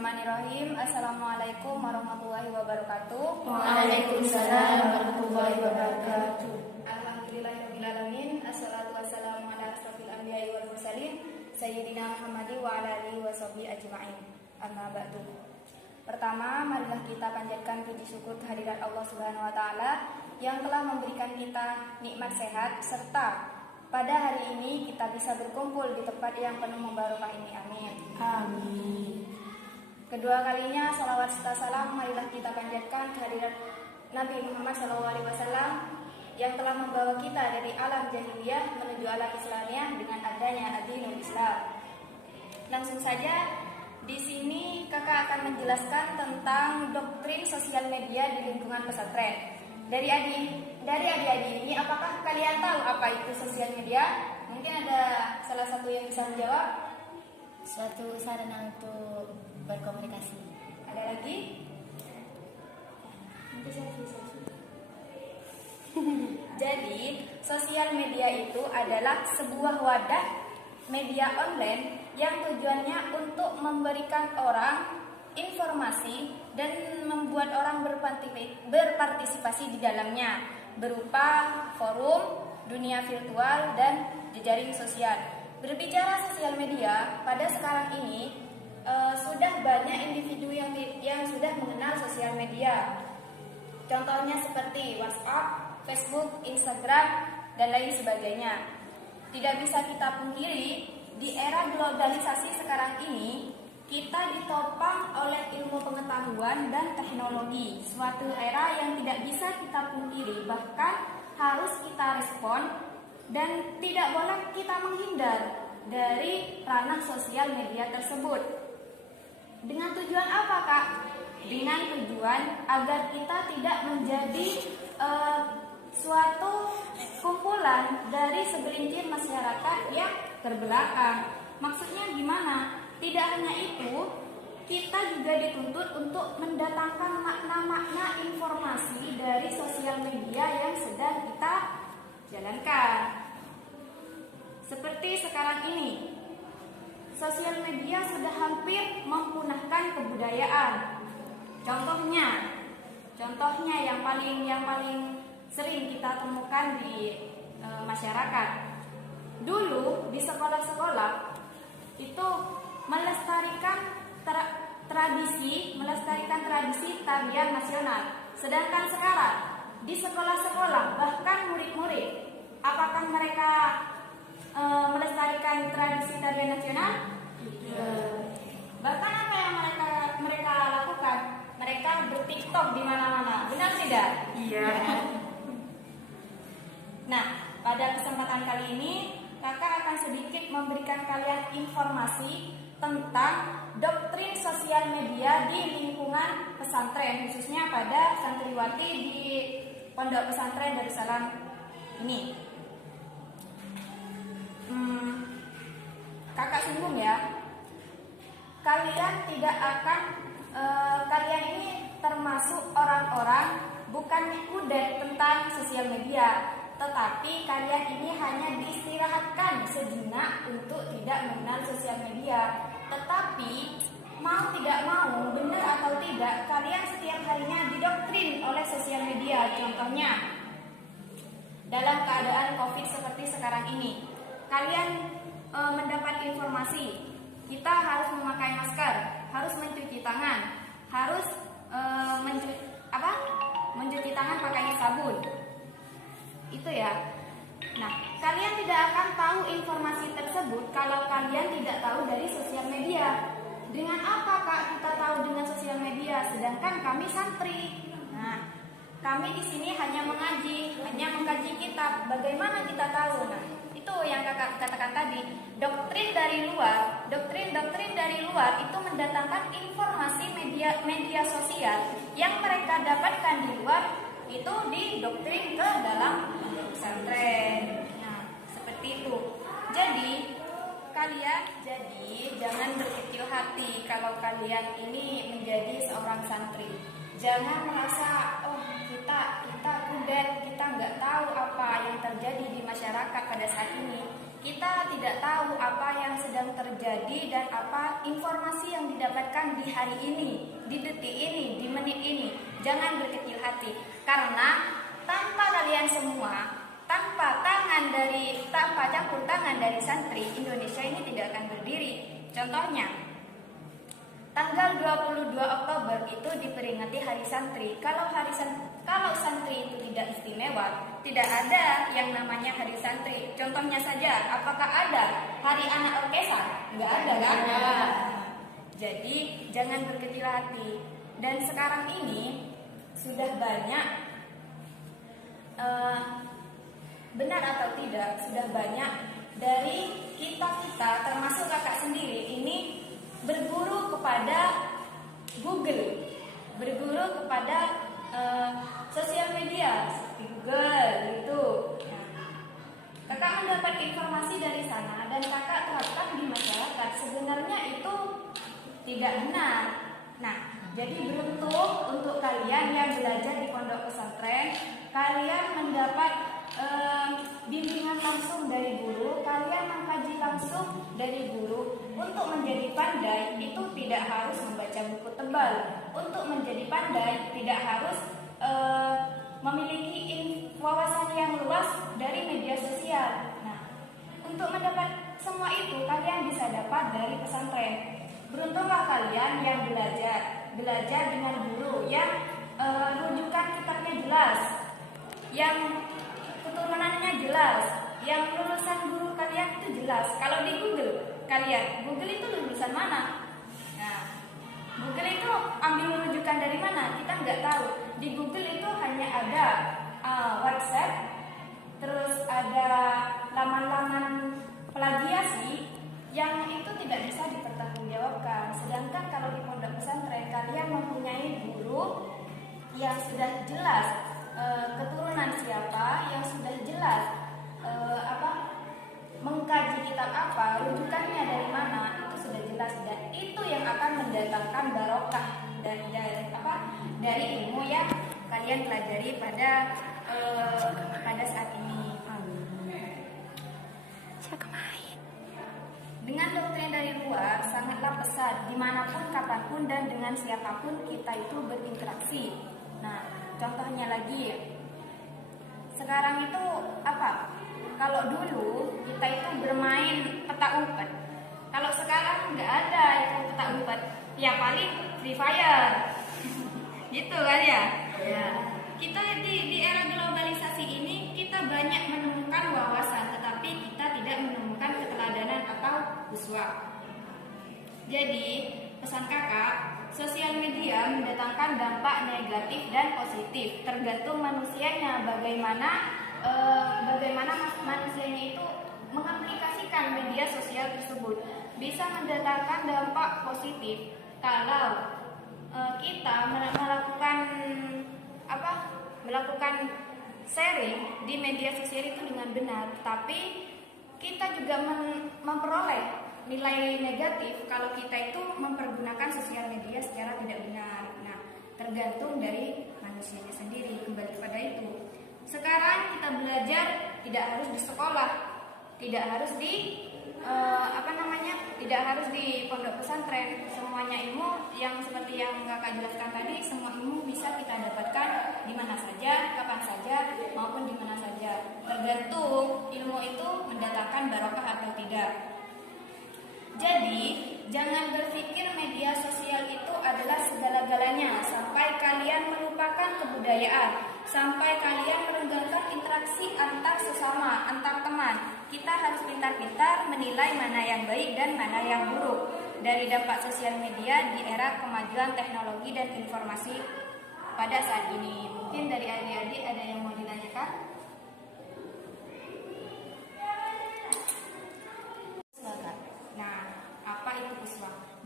Bismillahirrahmanirrahim. Assalamualaikum warahmatullahi wabarakatuh. Waalaikumsalam warahmatullahi wabarakatuh. Alhamdulillahirrahmanirrahim. Assalatu wassalamu ala asrofil anbiya'i wal mursalin Sayyidina Muhammadi wa ala alihi wa sahbihi ajma'in. Amma ba'du. Pertama, marilah kita panjatkan puji syukur kehadirat Allah Subhanahu wa taala yang telah memberikan kita nikmat sehat serta pada hari ini kita bisa berkumpul di tempat yang penuh membarokah ini. Amin. Amin. Kedua kalinya salawat serta salam marilah kita panjatkan kehadirat Nabi Muhammad SAW yang telah membawa kita dari alam jahiliyah menuju alam Islamiyah dengan adanya ad-dinul Islam. Langsung saja di sini kakak akan menjelaskan tentang doktrin sosial media di lingkungan pesantren. Dari adik-adik ini, apakah kalian tahu apa itu sosial media? Mungkin ada salah satu yang bisa menjawab. Suatu sarana untuk berkomunikasi. Ada lagi? Jadi, sosial media itu adalah sebuah wadah media online yang tujuannya untuk memberikan orang informasi dan membuat orang berpartisipasi di dalamnya berupa forum, dunia virtual, dan jejaring sosial. Berbicara sosial media, pada sekarang ini sudah banyak individu yang sudah mengenal sosial media. Contohnya seperti WhatsApp, Facebook, Instagram, dan lain sebagainya. Tidak bisa kita pungkiri, di era globalisasi sekarang ini kita ditopang oleh ilmu pengetahuan dan teknologi, suatu era yang tidak bisa kita pungkiri, bahkan harus kita respon dan tidak boleh kita menghindar dari ranah sosial media tersebut. Dengan tujuan apa, Kak? Dengan tujuan agar kita tidak menjadi suatu kumpulan dari segelintir masyarakat yang terbelakang. Maksudnya gimana? Tidak hanya itu, kita juga dituntut untuk mendatangkan makna-makna informasi dari sosial media yang sedang kita jalankan. Seperti sekarang ini, sosial media sudah hampir mempunahkan kebudayaan. Contohnya yang paling sering kita temukan di masyarakat. Dulu di sekolah-sekolah itu melestarikan tradisi tarian nasional. Sedangkan sekarang di sekolah-sekolah bahkan murid-murid, apakah mereka melestarikan tradisi tarian nasional? Bahkan apa yang mereka lakukan? Mereka ber-TikTok di mana-mana. Benar tidak? Iya. Nah, pada kesempatan kali ini kakak akan sedikit memberikan kalian informasi tentang doktrin sosial media di lingkungan pesantren, khususnya pada santriwati di Pondok Pesantren Darussalam ini. Kakak singgung ya, kalian ini termasuk orang-orang bukan kudet tentang sosial media, tetapi kalian ini hanya diistirahatkan sejenak untuk tidak mengenal sosial media. Tetapi mau tidak mau, benar atau tidak, kalian setiap harinya didoktrin oleh sosial media. Contohnya, dalam keadaan COVID seperti sekarang ini, kalian mendapat informasi kita harus memakai masker, harus mencuci tangan, harus mencuci tangan pakai sabun. Itu ya. Nah, kalian tidak akan tahu informasi tersebut kalau kalian tidak tahu dari sosial media. Dengan apa, Kak, kita tahu dengan sosial media? Sedangkan kami santri. Nah, kami di sini hanya mengkaji kitab. Bagaimana kita tahu? Nah, itu yang kakak katakan tadi. Doktrin dari luar itu mendatangkan informasi media sosial yang mereka dapatkan di luar, itu didoktrin ke dalam pesantren. Nah, seperti itu. Jadi kalian jangan berkecil hati kalau kalian ini menjadi seorang santri. Jangan merasa kita kudet, kita nggak tahu apa yang terjadi di masyarakat pada saat ini. kita tidak tahu apa yang sedang terjadi dan apa informasi yang didapatkan di hari ini, di detik ini, di menit ini. Jangan berkecil hati, karena tanpa kalian semua, tanpa campur tangan dari santri, Indonesia ini tidak akan berdiri. Contohnya, tanggal 22 Oktober itu diperingati Hari Santri. Kalau santri itu tidak istimewa, tidak ada yang namanya Hari Santri. Contohnya saja, apakah ada Hari Anak Orkesa? Enggak ada kan? Jadi jangan berkecil hati. Dan sekarang ini sudah banyak, benar atau tidak, sudah banyak dari kita termasuk kakak sendiri ini berguru kepada Google, berguru kepada sosial media seperti Google gitu. Kakak mendapat informasi dari sana dan kakak terapkan di masyarakat. Sebenarnya itu tidak benar. Nah, jadi beruntung untuk kalian yang belajar di pondok pesantren, kalian mendapat bimbingan langsung dari guru, kalian mengkaji langsung dari guru. Untuk menjadi pandai itu tidak harus membaca buku tebal. Untuk menjadi pandai tidak harus memiliki wawasan yang luas dari media sosial. Nah, untuk mendapat semua itu kalian bisa dapat dari pesantren. Beruntunglah kalian yang belajar dengan guru yang rujukan kitabnya jelas, yang keturunannya jelas, yang lulusan guru kalian itu jelas. Kalau di Google itu lulusan mana? Nah, Google itu ambil rujukan dari mana? Kita nggak tahu. Di Google itu hanya ada WhatsApp, terus ada laman-laman plagiasi yang itu tidak bisa dipertanggungjawabkan. Sedangkan kalau di pondok pesantren kalian mempunyai guru yang sudah jelas keturunan siapa, yang sudah jelas mengkaji kitab apa, rujukannya dari mana, itu sudah jelas, dan itu yang akan mendatangkan barokah dari ilmu yang kalian pelajari pada saat ini. Dengan doktrin dari luar sangatlah pesat, dimanapun, kapanpun, dan dengan siapapun kita itu berinteraksi. Nah, contohnya lagi, sekarang itu apa? Kalau dulu kita itu bermain petak umpet. Kalau sekarang nggak ada itu petak umpet, ya paling Free Fire. Gitu kan ya? Ya. Kita di era globalisasi ini kita banyak menemukan wawasan, tetapi kita tidak menemukan keteladanan atau uswah. Jadi pesan kakak, sosial media mendatangkan dampak negatif dan positif, tergantung manusianya. Bagaimana manusianya itu mengaplikasikan media sosial tersebut. Bisa mendatangkan dampak positif kalau kita melakukan sharing di media sosial itu dengan benar, tapi kita juga memperoleh nilai negatif kalau kita itu mempergunakan sosial media secara tidak benar. Nah, tergantung dari manusianya sendiri. Kembali kepada itu. Sekarang kita belajar tidak harus di sekolah, tidak harus tidak harus di pondok pesantren. Semuanya ilmu yang seperti yang kakak jelaskan tadi, semua ilmu bisa kita dapatkan di mana saja, kapan saja, maupun di mana saja. Tergantung ilmu itu mendatangkan barokah atau tidak. Jadi, jangan berpikir media sosial itu adalah segala-galanya sampai kalian melupakan kebudayaan, sampai kalian merenggangkan interaksi antar sesama, antar teman. Kita harus pintar-pintar menilai mana yang baik dan mana yang buruk dari dampak sosial media di era kemajuan teknologi dan informasi pada saat ini. Mungkin dari adik-adik ada yang mau ditanyakan?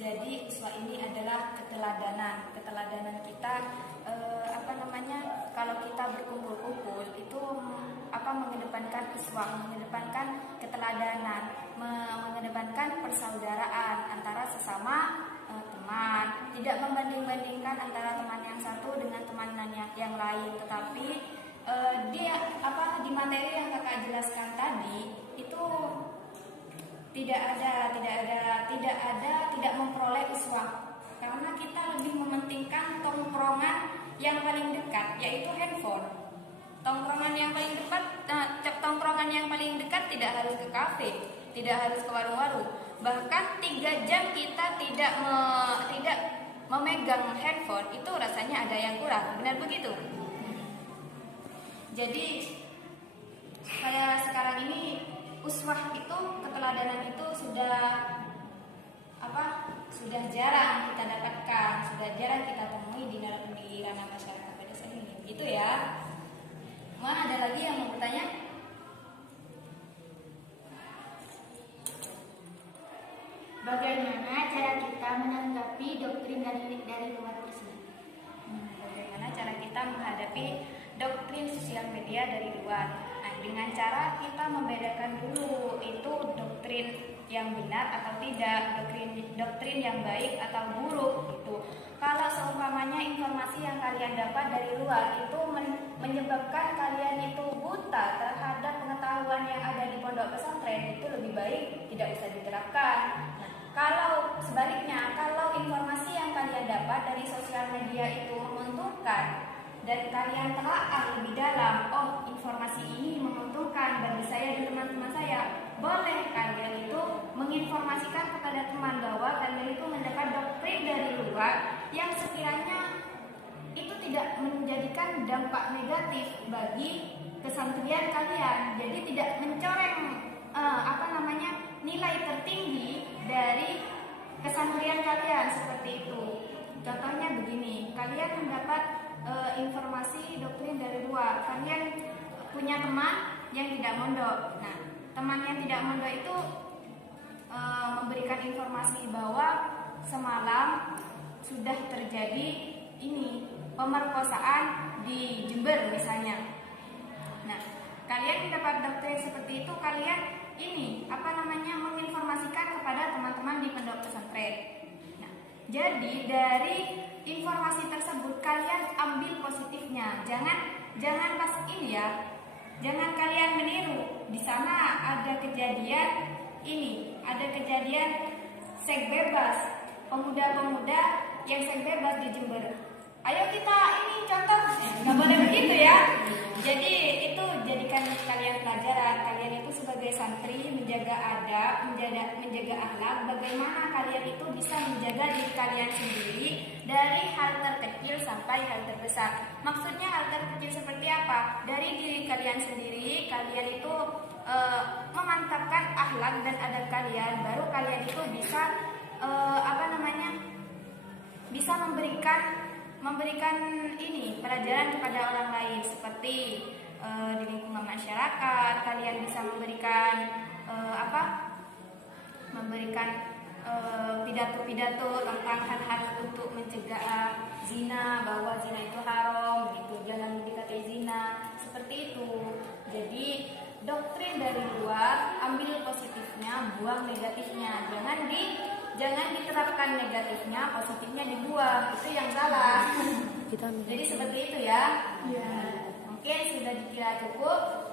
Jadi uswah ini adalah keteladanan kita, kalau kita berkumpul-kumpul itu mengedepankan uswah, mengedepankan keteladanan, mengedepankan persaudaraan antara sesama teman, tidak membanding-bandingkan antara teman yang satu dengan teman yang lain, tetapi di materi yang kakak jelaskan tadi itu tidak memperoleh uswah, karena kita lebih mementingkan tongkrongan yang paling dekat, yaitu handphone. Tongkrongan yang paling dekat tidak harus ke kafe, tidak harus ke warung-warung. Bahkan 3 jam kita tidak memegang handphone, itu rasanya ada yang kurang. Benar begitu? Jadi pada sekarang ini uswah itu, keteladanan itu sudah jarang kita dapatkan, sudah jarang kita temui di ranah masyarakat pedesaan ini. Gitu ya. Ada lagi yang mau bertanya? Bagaimana cara kita menanggapi doktrin dari luar tersebut? Bagaimana cara kita menghadapi doktrin sosial media dari luar? Nah, dengan cara kita membedakan dulu itu doktrin yang benar atau tidak, doktrin yang baik atau buruk itu. Kalau seumpamanya informasi yang kalian dapat dari luar itu menyebabkan kalian itu buta terhadap pengetahuan yang ada di pondok pesantren, itu lebih baik tidak usah diterapkan. Nah, kalau sebaliknya, kalau informasi yang kalian dapat dari sosial media itu menguntungkan dan kalian telaah lebih dalam, oh informasi ini menguntungkan bagi saya dan teman-teman saya, boleh kalian itu menginformasikan kepada teman bahwa kalian itu mendapat doktrin dari luar yang sekiranya itu tidak menjadikan dampak negatif bagi kesantrian kalian. Jadi tidak mencoreng nilai tertinggi dari kesantrian kalian seperti itu. Contohnya begini, kalian mendapat informasi doktrin dari luar, kalian punya teman yang tidak mondok. Nah, teman yang tidak mondok itu memberikan informasi bahwa semalam sudah terjadi pemerkosaan di Jember misalnya. Nah, kalian mendapat doktrin seperti itu, kalian menginformasikan kepada teman-teman di pondok pesantren. Nah, jadi dari informasi tersebut kalian ambil positifnya. Jangan pas ini ya. Jangan kalian meniru. Di sana ada kejadian seks bebas, pemuda-pemuda yang seks bebas di Jember. Ayo kita ini contoh, nggak boleh begitu ya. Jadi itu jadikan kalian pelajaran. Kalian itu sebagai santri menjaga adab, menjaga akhlak. Bagaimana kalian itu bisa menjaga diri kalian sendiri dari hal terkecil sampai hal terbesar. Maksudnya hal terkecil seperti apa? Dari diri kalian sendiri, kalian itu memantapkan akhlak dan adab kalian. Baru kalian itu bisa bisa memberikan pelajaran kepada orang lain, seperti di lingkungan masyarakat kalian bisa memberikan pidato-pidato tentang hal-hal untuk mencegah zina, bahwa zina itu haram, gitu, jangan mendekati zina, seperti itu. Jadi doktrin dari luar ambil positifnya, buang negatifnya. Jangan diterapkan negatifnya, positifnya dibuang. Itu yang salah. Jadi seperti itu ya. Mungkin sudah dikira cukup.